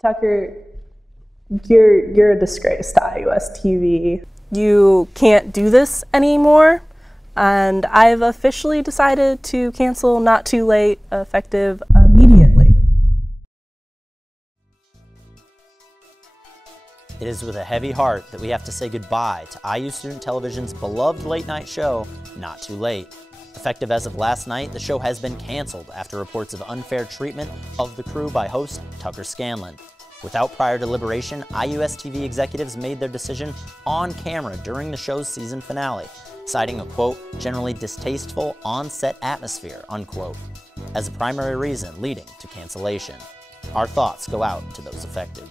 Tucker, you're a disgrace to IUSTV. You can't do this anymore, and I've officially decided to cancel Not Too Late, effective immediately. It is with a heavy heart that we have to say goodbye to IU Student Television's beloved late-night show, Not Too Late. Effective as of last night, the show has been canceled after reports of unfair treatment of the crew by host Tucker Scanlon. Without prior deliberation, IUSTV executives made their decision on camera during the show's season finale, citing a, quote, generally distasteful on-set atmosphere, unquote, as a primary reason leading to cancellation. Our thoughts go out to those affected.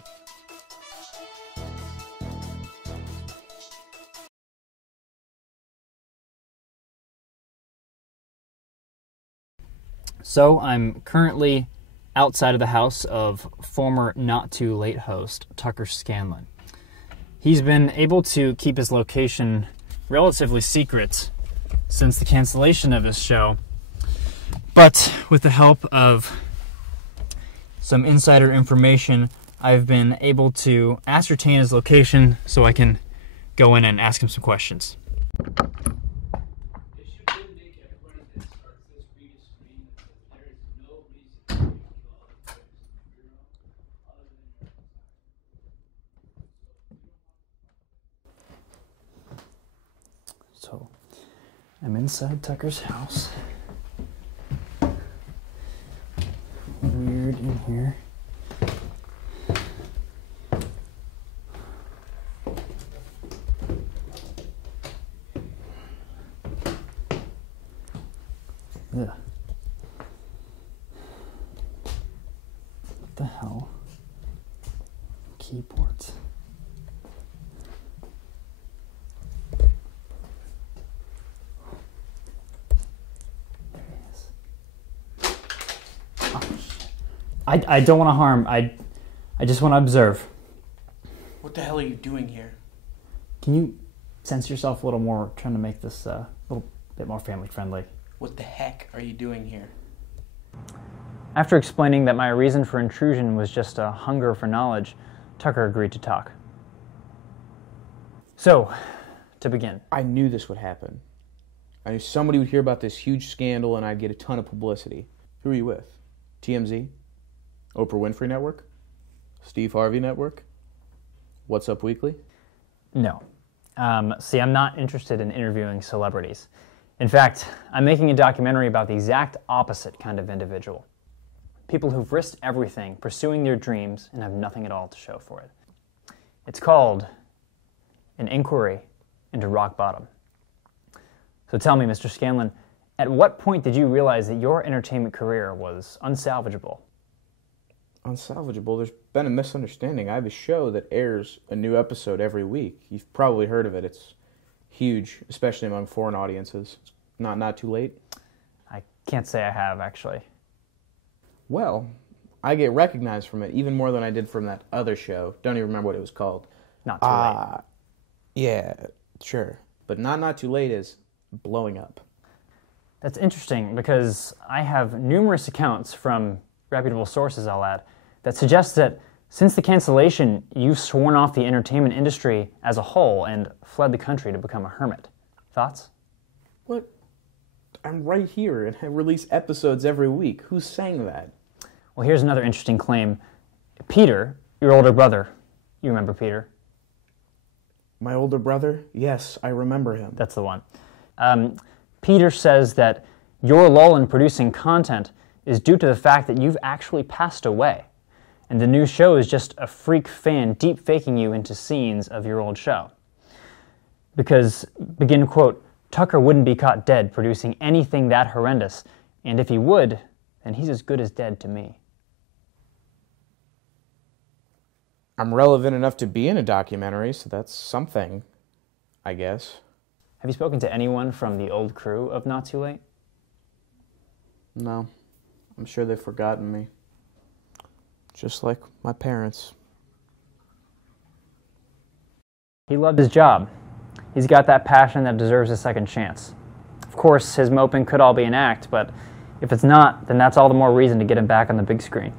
So I'm currently outside of the house of former Not Too Late host Tucker Scanlon. He's been able to keep his location relatively secret since the cancellation of his show, but with the help of some insider information, I've been able to ascertain his location so I can go in and ask him some questions. So, I'm inside Tucker's house. Weird in here. Ugh. What the hell? Keyboards. I don't want to harm. I just want to observe. What the hell are you doing here? Can you censor yourself a little more? Trying to make this a little bit more family friendly. What the heck are you doing here? After explaining that my reason for intrusion was just a hunger for knowledge, Tucker agreed to talk. So, to begin. I knew this would happen. I knew somebody would hear about this huge scandal and I'd get a ton of publicity. Who are you with? TMZ? Oprah Winfrey Network? Steve Harvey Network? What's Up Weekly? No. See, I'm not interested in interviewing celebrities. In fact, I'm making a documentary about the exact opposite kind of individual. People who've risked everything pursuing their dreams and have nothing at all to show for it. It's called An Inquiry into Rock Bottom. So tell me, Mr. Scanlon, at what point did you realize that your entertainment career was unsalvageable? Unsalvageable? There's been a misunderstanding. I have a show that airs a new episode every week. You've probably heard of it. It's huge, especially among foreign audiences. It's not too late. I can't say I have, actually. Well, I get recognized from it even more than I did from that other show. Don't even remember what it was called. Not Too Late. Yeah, sure. But Not Too Late is blowing up. That's interesting because I have numerous accounts from reputable sources, I'll add, that suggest that since the cancellation, you've sworn off the entertainment industry as a whole and fled the country to become a hermit. Thoughts? What? I'm right here and I release episodes every week. Who's saying that? Well, here's another interesting claim. Peter, your older brother, you remember Peter? My older brother? Yes, I remember him. That's the one. Peter says that your lull in producing content is due to the fact that you've actually passed away, and the new show is just a freak fan deep-faking you into scenes of your old show. Because, begin quote, Tucker wouldn't be caught dead producing anything that horrendous, and if he would, then he's as good as dead to me. I'm relevant enough to be in a documentary, so that's something, I guess. Have you spoken to anyone from the old crew of Not Too Late? No. I'm sure they've forgotten me. Just like my parents. He loved his job. He's got that passion that deserves a second chance. Of course, his moping could all be an act, but if it's not, then that's all the more reason to get him back on the big screen.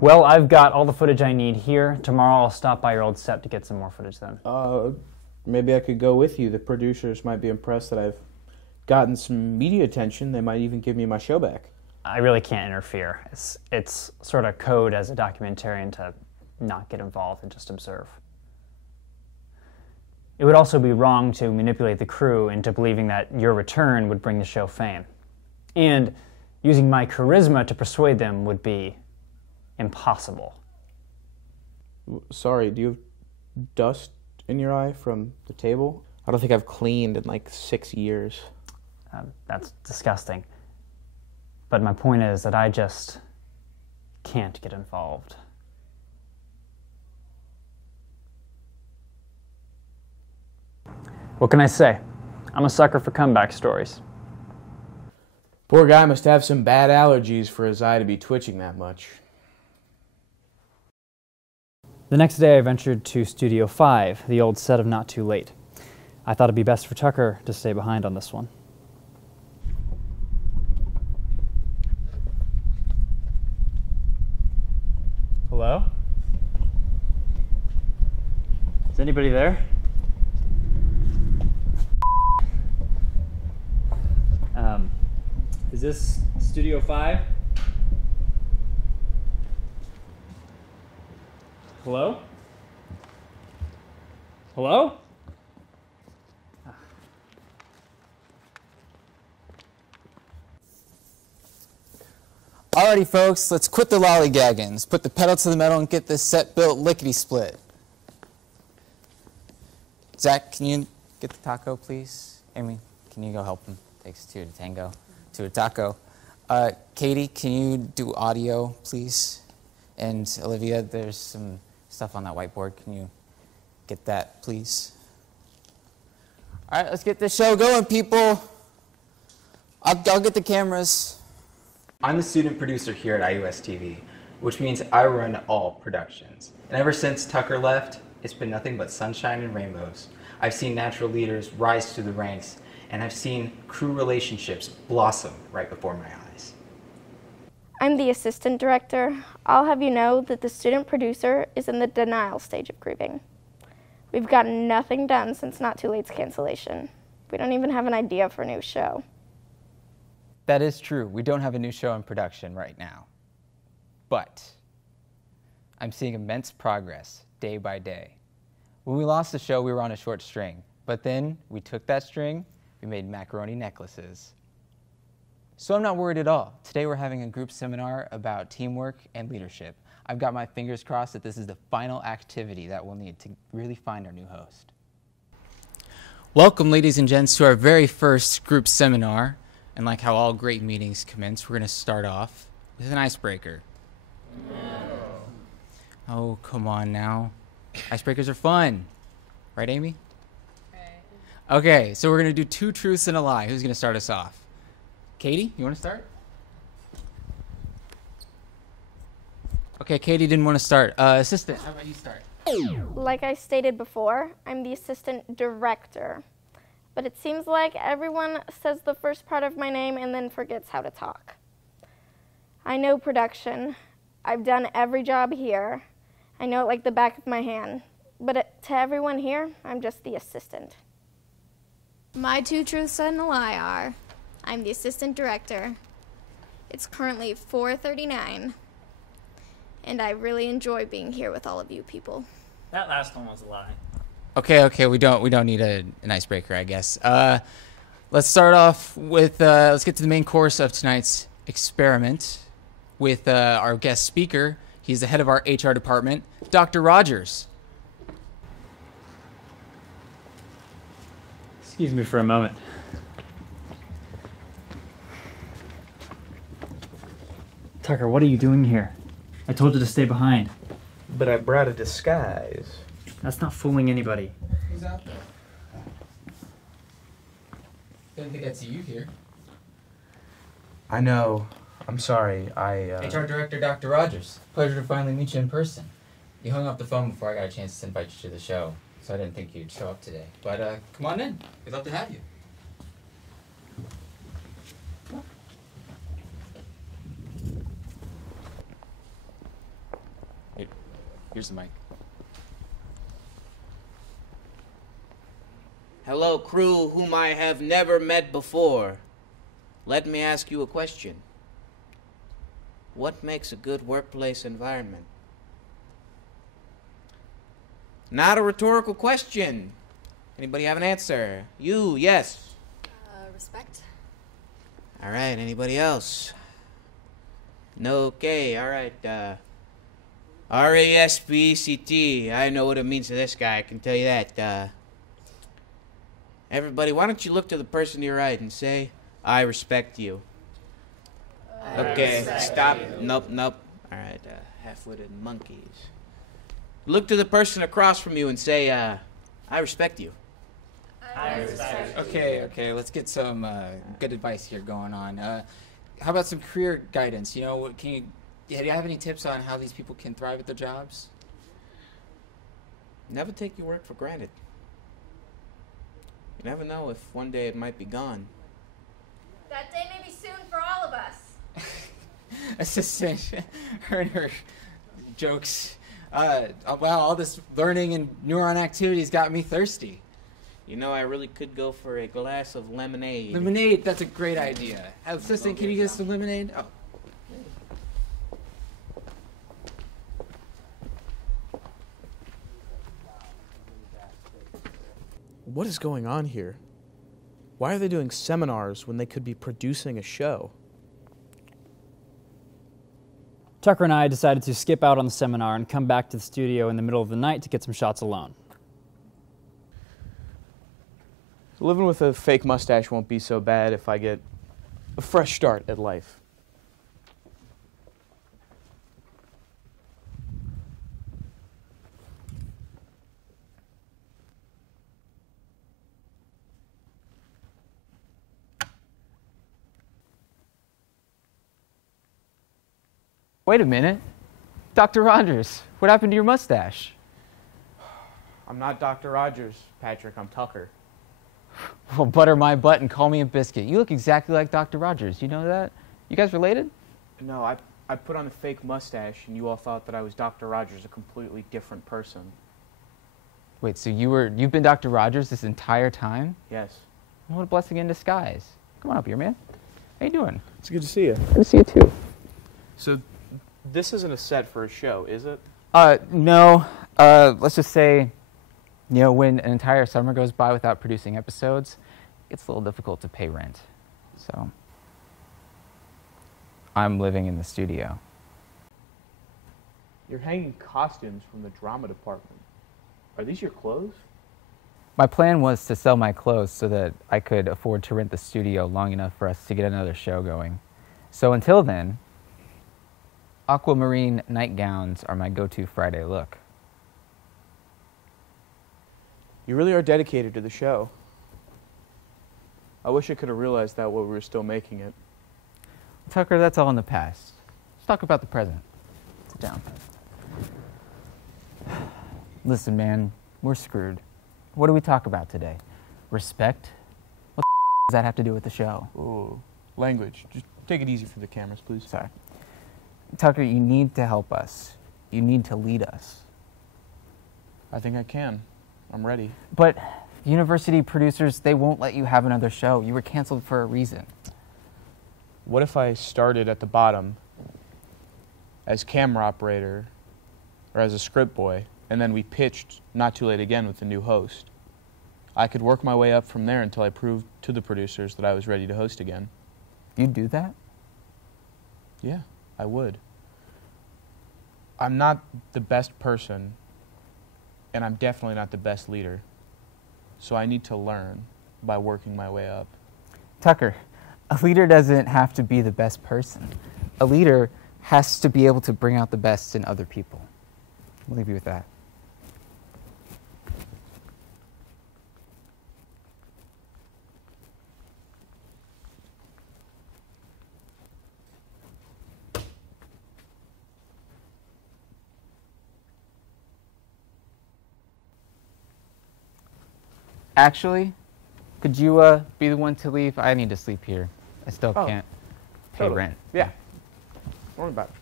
Well, I've got all the footage I need here. Tomorrow I'll stop by your old set to get some more footage then. Maybe I could go with you. The producers might be impressed that I've gotten some media attention. They might even give me my show back. I really can't interfere. It's sort of code as a documentarian to not get involved and just observe. It would also be wrong to manipulate the crew into believing that your return would bring the show fame. And using my charisma to persuade them would be impossible. Sorry, do you have dust in your eye from the table? I don't think I've cleaned in like 6 years. That's disgusting. But my point is that I just can't get involved. What can I say? I'm a sucker for comeback stories. Poor guy must have some bad allergies for his eye to be twitching that much. The next day I ventured to Studio 5, the old set of Not Too Late. I thought it'd be best for Tucker to stay behind on this one. Hello? Is anybody there? Is this Studio 5? Hello? Hello? Alrighty folks, let's quit the lollygagging. Let's put the pedal to the metal and get this set built lickety-split. Zach, can you get the taco, please? Amy, can you go help him? Takes two to tango. To a taco. Katie, can you do audio, please? And Olivia, there's some stuff on that whiteboard. Can you get that, please? All right, let's get this show going, people. I'll get the cameras. I'm the student producer here at IUSTV, which means I run all productions. And ever since Tucker left, it's been nothing but sunshine and rainbows. I've seen natural leaders rise to the ranks, and I've seen crew relationships blossom right before my eyes. I'm the assistant director. I'll have you know that the student producer is in the denial stage of grieving. We've gotten nothing done since Not Too Late's cancellation. We don't even have an idea for a new show. That is true. We don't have a new show in production right now. But I'm seeing immense progress day by day. When we lost the show, we were on a short string. But then we took that string, we made macaroni necklaces. So I'm not worried at all. Today we're having a group seminar about teamwork and leadership. I've got my fingers crossed that this is the final activity that we'll need to really find our new host. Welcome, ladies and gents, to our very first group seminar. And like how all great meetings commence, we're going to start off with an icebreaker. Oh, come on now. Icebreakers are fun. Right, Amy? Okay, so we're going to do 2 truths and a lie. Who's going to start us off? Katie, you want to start? Okay, Katie didn't want to start. Assistant, how about you start? Like I stated before, I'm the assistant director. But it seems like everyone says the first part of my name and then forgets how to talk. I know production. I've done every job here. I know it like the back of my hand. But to everyone here, I'm just the assistant. My 2 truths and a lie are, I'm the assistant director. It's currently 4:39, and I really enjoy being here with all of you people. That last one was a lie. Okay, we don't need an icebreaker, I guess. Let's start off with, let's get to the main course of tonight's experiment with our guest speaker. He's the head of our HR department, Dr. Rogers. Excuse me for a moment. Tucker, what are you doing here? I told you to stay behind. But I brought a disguise. That's not fooling anybody. Who's out there? Didn't think I'd see you here. I know. I'm sorry. HR Director Dr. Rogers. Pleasure to finally meet you in person. You hung up the phone before I got a chance to invite you to the show. so I didn't think you'd show up today. But come on in. We'd love to have you. Hey, here's the mic. Hello, crew whom I have never met before. Let me ask you a question. What makes a good workplace environment? Not a rhetorical question. Anybody have an answer? You, yes. Respect. All right, anybody else? No, okay, all right. R-A-S-P-E-C-T. I know what it means to this guy, I can tell you that. Everybody, why don't you look to the person to your right and say, I respect you. Okay, stop. Nope. All right, half-witted monkeys. Look to the person across from you and say, I respect you. Okay, let's get some good advice here going on. How about some career guidance? You know, do you have any tips on how these people can thrive at their jobs? Never take your work for granted. You never know if one day it might be gone. That day may be soon for all of us. Assistant, her jokes. Wow, all this learning and neuron activities got me thirsty. You know, I really could go for a glass of lemonade. Lemonade, that's a great idea. Assistant, can you get some lemonade? Oh. What is going on here? Why are they doing seminars when they could be producing a show? Tucker and I decided to skip out on the seminar and come back to the studio in the middle of the night to get some shots alone. Living with a fake mustache won't be so bad if I get a fresh start at life. Wait a minute. Dr. Rogers, what happened to your mustache? I'm not Dr. Rogers, Patrick. I'm Tucker. Well, butter my butt and call me a biscuit. You look exactly like Dr. Rogers. You know that? You guys related? No, I put on a fake mustache, and you all thought that I was Dr. Rogers, a completely different person. Wait, so you've been Dr. Rogers this entire time? Yes. What a blessing in disguise. Come on up here, man. How you doing? It's good to see you. Good to see you, too. So, this isn't a set for a show, is it? No. Let's just say, you know, when an entire summer goes by without producing episodes, it's a little difficult to pay rent. So, I'm living in the studio. You're hanging costumes from the drama department. Are these your clothes? My plan was to sell my clothes so that I could afford to rent the studio long enough for us to get another show going. So until then, aquamarine nightgowns are my go-to Friday look. You really are dedicated to the show. I wish I could have realized that while we were still making it. Tucker, that's all in the past. Let's talk about the present. Sit down. Listen, man, we're screwed. What do we talk about today? Respect? What the does that have to do with the show? Ooh, language. Just take it easy for the cameras, please. Sorry. Tucker, you need to help us. You need to lead us. I think I can. I'm ready. But university producers, they won't let you have another show. You were canceled for a reason. What if I started at the bottom as camera operator or as a script boy, and then we pitched Not Too Late again with a new host? I could work my way up from there until I proved to the producers that I was ready to host again. You'd do that? Yeah, I would. I'm not the best person, and I'm definitely not the best leader. So I need to learn by working my way up. Tucker, a leader doesn't have to be the best person. A leader has to be able to bring out the best in other people. I'll leave you with that. Actually, could you be the one to leave? I need to sleep here. I still can't pay rent. Yeah. Don't worry about it.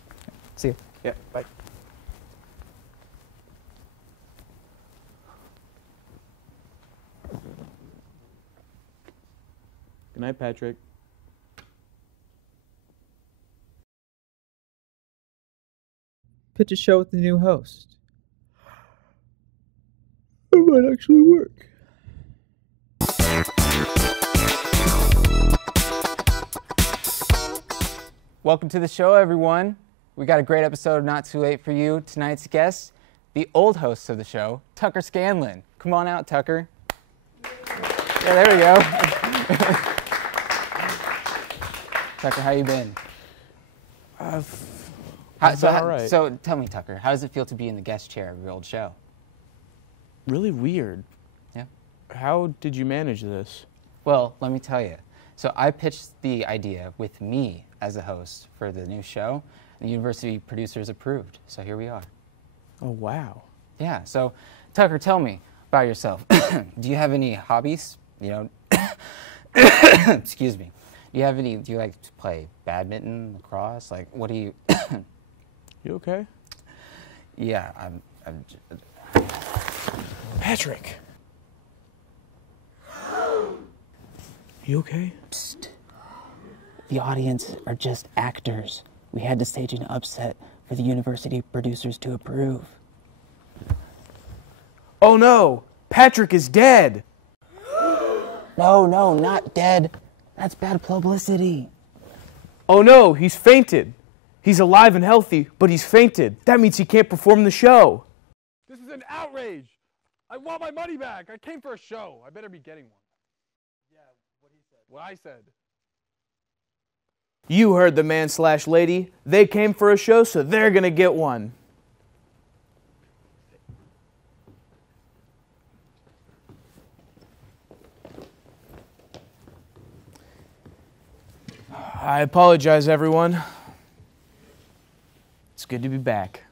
See you. Yeah, bye. Good night, Patrick. Pitch a show with the new host. It might actually work. Welcome to the show, everyone. We got a great episode, Not Too Late for you. Tonight's guest, the old host of the show, Tucker Scanlon. Come on out, Tucker. Yeah, there we go. Tucker, how you been? All right. So tell me, Tucker, how does it feel to be in the guest chair of your old show? Really weird. Yeah. How did you manage this? Well, let me tell you. So I pitched the idea with me as a host for the new show, and the university producers approved. So here we are. Oh, wow. Yeah, so Tucker, tell me about yourself. Do you have any hobbies? You know, excuse me. Do you like to play badminton, lacrosse? Like, what do you... You okay? Yeah, I'm Patrick. You okay? Psst. The audience are just actors. We had to stage an upset for the university producers to approve. Oh no! Patrick is dead! No, not dead. That's bad publicity. Oh no, he's fainted. He's alive and healthy, but he's fainted. That means he can't perform the show. This is an outrage. I want my money back. I came for a show. I better be getting one. Yeah, what he said. What I said. You heard the man/lady. They came for a show, so they're gonna get one. I apologize, everyone. It's good to be back.